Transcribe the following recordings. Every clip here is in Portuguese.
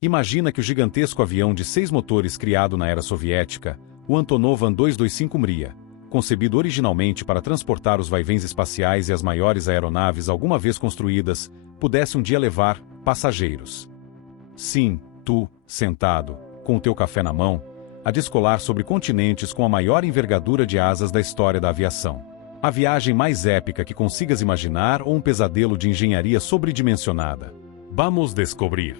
Imagina que o gigantesco avião de 6 motores criado na era soviética, o Antonov An-225 Mriya, concebido originalmente para transportar os vaivéns espaciais e as maiores aeronaves alguma vez construídas, pudesse um dia levar passageiros. Sim, tu, sentado, com o teu café na mão, a descolar sobre continentes com a maior envergadura de asas da história da aviação. A viagem mais épica que consigas imaginar ou um pesadelo de engenharia sobredimensionada? Vamos descobrir.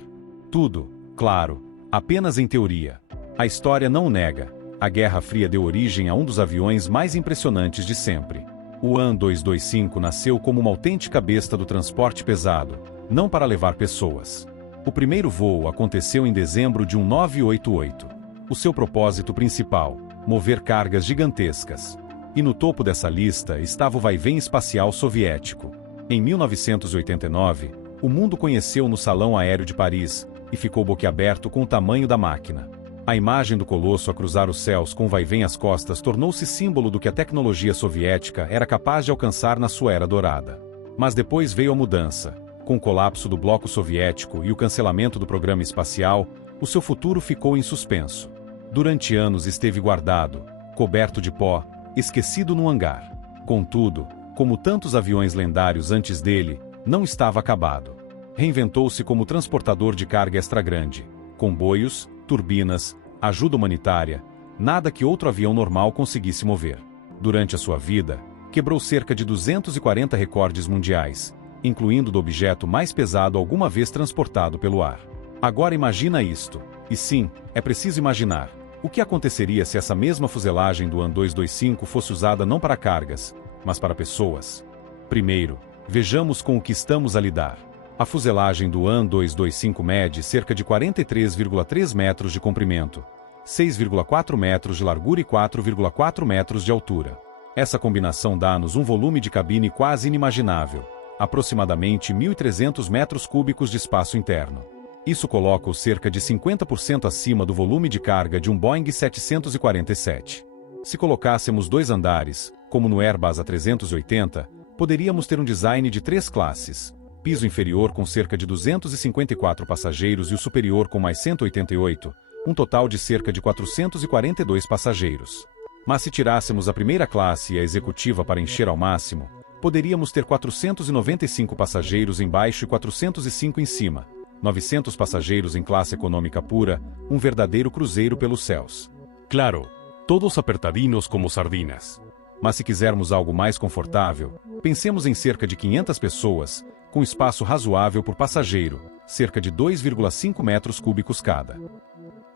Tudo, claro, apenas em teoria. A história não o nega. A Guerra Fria deu origem a um dos aviões mais impressionantes de sempre. O An-225 nasceu como uma autêntica besta do transporte pesado, não para levar pessoas. O primeiro voo aconteceu em dezembro de 1988. O seu propósito principal, mover cargas gigantescas. E no topo dessa lista estava o vai-vém espacial soviético. Em 1989, o mundo conheceu no Salão Aéreo de Paris e ficou boquiaberto com o tamanho da máquina. A imagem do colosso a cruzar os céus com o vai-vém às costas tornou-se símbolo do que a tecnologia soviética era capaz de alcançar na sua era dourada. Mas depois veio a mudança. Com o colapso do bloco soviético e o cancelamento do programa espacial, o seu futuro ficou em suspenso. Durante anos esteve guardado, coberto de pó, esquecido num hangar. Contudo, como tantos aviões lendários antes dele, não estava acabado. Reinventou-se como transportador de carga extra-grande, comboios, turbinas, ajuda humanitária, nada que outro avião normal conseguisse mover. Durante a sua vida, quebrou cerca de 240 recordes mundiais, incluindo do objeto mais pesado alguma vez transportado pelo ar. Agora imagina isto. E sim, é preciso imaginar. O que aconteceria se essa mesma fuselagem do An-225 fosse usada não para cargas, mas para pessoas? Primeiro, vejamos com o que estamos a lidar. A fuselagem do An-225 mede cerca de 43,3 metros de comprimento, 6,4 metros de largura e 4,4 metros de altura. Essa combinação dá-nos um volume de cabine quase inimaginável, aproximadamente 1.300 metros cúbicos de espaço interno. Isso coloca-o cerca de 50% acima do volume de carga de um Boeing 747. Se colocássemos 2 andares, como no Airbus A380, poderíamos ter um design de 3 classes. Piso inferior com cerca de 254 passageiros e o superior com mais 188, um total de cerca de 442 passageiros. Mas se tirássemos a primeira classe e a executiva para encher ao máximo, poderíamos ter 495 passageiros embaixo e 405 em cima, 900 passageiros em classe econômica pura, um verdadeiro cruzeiro pelos céus. Claro, todos apertadinos como sardinas. Mas se quisermos algo mais confortável, pensemos em cerca de 500 pessoas, com espaço razoável por passageiro, cerca de 2,5 metros cúbicos cada.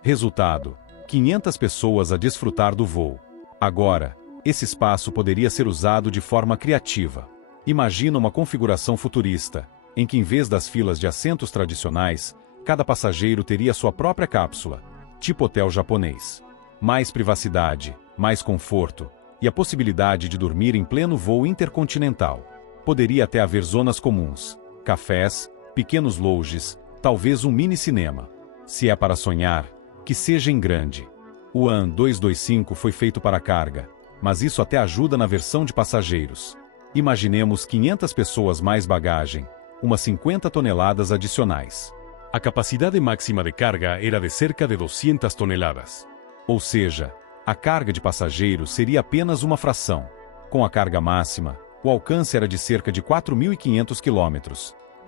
Resultado: 500 pessoas a desfrutar do voo. Agora, esse espaço poderia ser usado de forma criativa. Imagina uma configuração futurista, em que em vez das filas de assentos tradicionais, cada passageiro teria sua própria cápsula, tipo hotel japonês. Mais privacidade, mais conforto, e a possibilidade de dormir em pleno voo intercontinental. Poderia até haver zonas comuns, cafés, pequenos lounges, talvez um mini-cinema. Se é para sonhar, que seja em grande. O An-225 foi feito para carga, mas isso até ajuda na versão de passageiros. Imaginemos 500 pessoas mais bagagem, umas 50 toneladas adicionais. A capacidade máxima de carga era de cerca de 200 toneladas. Ou seja, a carga de passageiros seria apenas uma fração. Com a carga máxima, o alcance era de cerca de 4.500 km.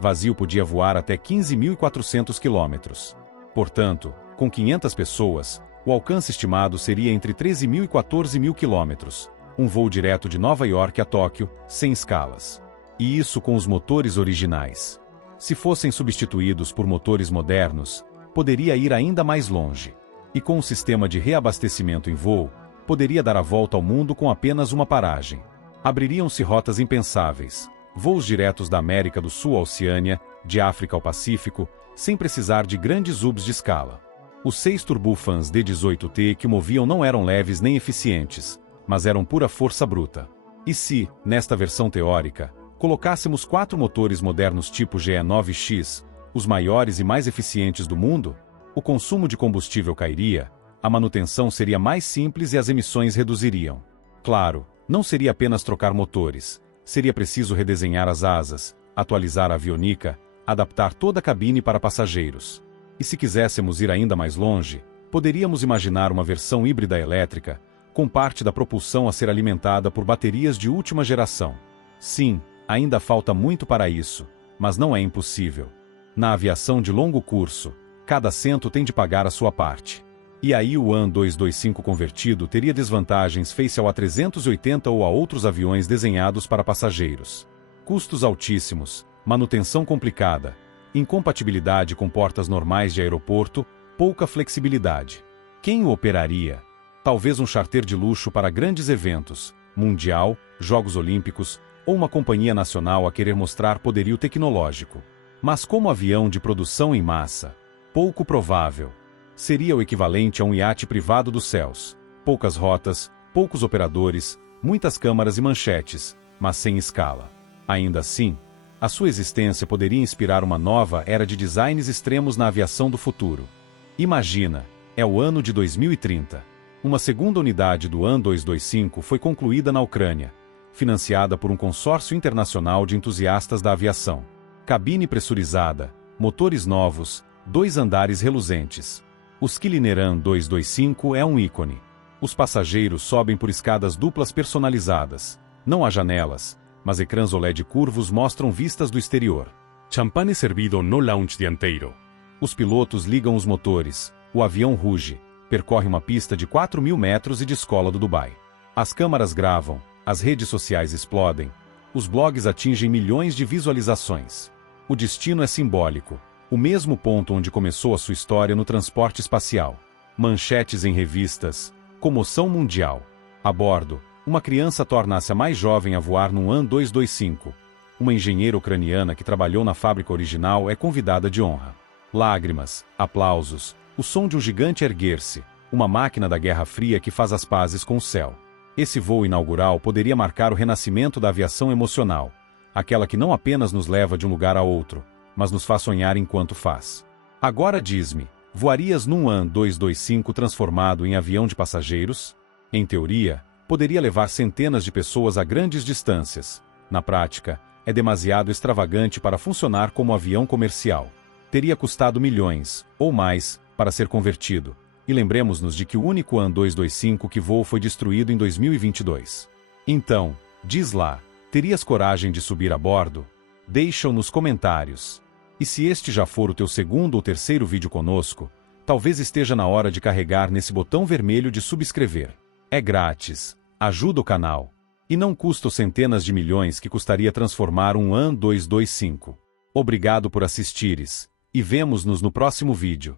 Vazio podia voar até 15.400 km. Portanto, com 500 pessoas, o alcance estimado seria entre 13.000 e 14.000 km. Um voo direto de Nova York a Tóquio, sem escalas. E isso com os motores originais. Se fossem substituídos por motores modernos, poderia ir ainda mais longe. E com um sistema de reabastecimento em voo, poderia dar a volta ao mundo com apenas uma paragem. Abririam-se rotas impensáveis, voos diretos da América do Sul à Oceânia, de África ao Pacífico, sem precisar de grandes hubs de escala. Os 6 turbofans D-18T que moviam não eram leves nem eficientes, mas eram pura força bruta. E se, nesta versão teórica, colocássemos 4 motores modernos tipo GE9X, os maiores e mais eficientes do mundo, o consumo de combustível cairia, a manutenção seria mais simples e as emissões reduziriam. Claro, não seria apenas trocar motores, seria preciso redesenhar as asas, atualizar a aviônica, adaptar toda a cabine para passageiros. E se quiséssemos ir ainda mais longe, poderíamos imaginar uma versão híbrida elétrica, com parte da propulsão a ser alimentada por baterias de última geração. Sim, ainda falta muito para isso, mas não é impossível. Na aviação de longo curso, cada assento tem de pagar a sua parte. E aí o AN-225 convertido teria desvantagens face ao A380 ou a outros aviões desenhados para passageiros. Custos altíssimos, manutenção complicada, incompatibilidade com portas normais de aeroporto, pouca flexibilidade. Quem o operaria? Talvez um charter de luxo para grandes eventos, Mundial, Jogos Olímpicos, ou uma companhia nacional a querer mostrar poderio tecnológico. Mas como avião de produção em massa? Pouco provável. Seria o equivalente a um iate privado dos céus. Poucas rotas, poucos operadores, muitas câmaras e manchetes, mas sem escala. Ainda assim, a sua existência poderia inspirar uma nova era de designs extremos na aviação do futuro. Imagina, é o ano de 2030. Uma segunda unidade do AN-225 foi concluída na Ucrânia, financiada por um consórcio internacional de entusiastas da aviação. Cabine pressurizada, motores novos, 2 andares reluzentes. O Skyliner AN-225 é um ícone. Os passageiros sobem por escadas duplas personalizadas. Não há janelas, mas ecrãs OLED curvos mostram vistas do exterior. Champán servido no lounge dianteiro. Os pilotos ligam os motores, o avião ruge, percorre uma pista de 4.000 metros e descola do Dubai. As câmaras gravam, as redes sociais explodem, os blogs atingem milhões de visualizações. O destino é simbólico. O mesmo ponto onde começou a sua história no transporte espacial. Manchetes em revistas, comoção mundial. A bordo, uma criança torna-se a mais jovem a voar num AN-225. Uma engenheira ucraniana que trabalhou na fábrica original é convidada de honra. Lágrimas, aplausos, o som de um gigante erguer-se, uma máquina da Guerra Fria que faz as pazes com o céu. Esse voo inaugural poderia marcar o renascimento da aviação emocional, aquela que não apenas nos leva de um lugar a outro, mas nos faz sonhar enquanto faz. Agora diz-me, voarias num AN-225 transformado em avião de passageiros? Em teoria, poderia levar centenas de pessoas a grandes distâncias. Na prática, é demasiado extravagante para funcionar como avião comercial. Teria custado milhões, ou mais, para ser convertido. E lembremos-nos de que o único AN-225 que voou foi destruído em 2022. Então, diz lá, terias coragem de subir a bordo? Deixa-o nos comentários. E se este já for o teu segundo ou terceiro vídeo conosco, talvez esteja na hora de carregar nesse botão vermelho de subscrever. É grátis, ajuda o canal. E não custa os centenas de milhões que custaria transformar um AN-225. Obrigado por assistires, e vemo-nos no próximo vídeo.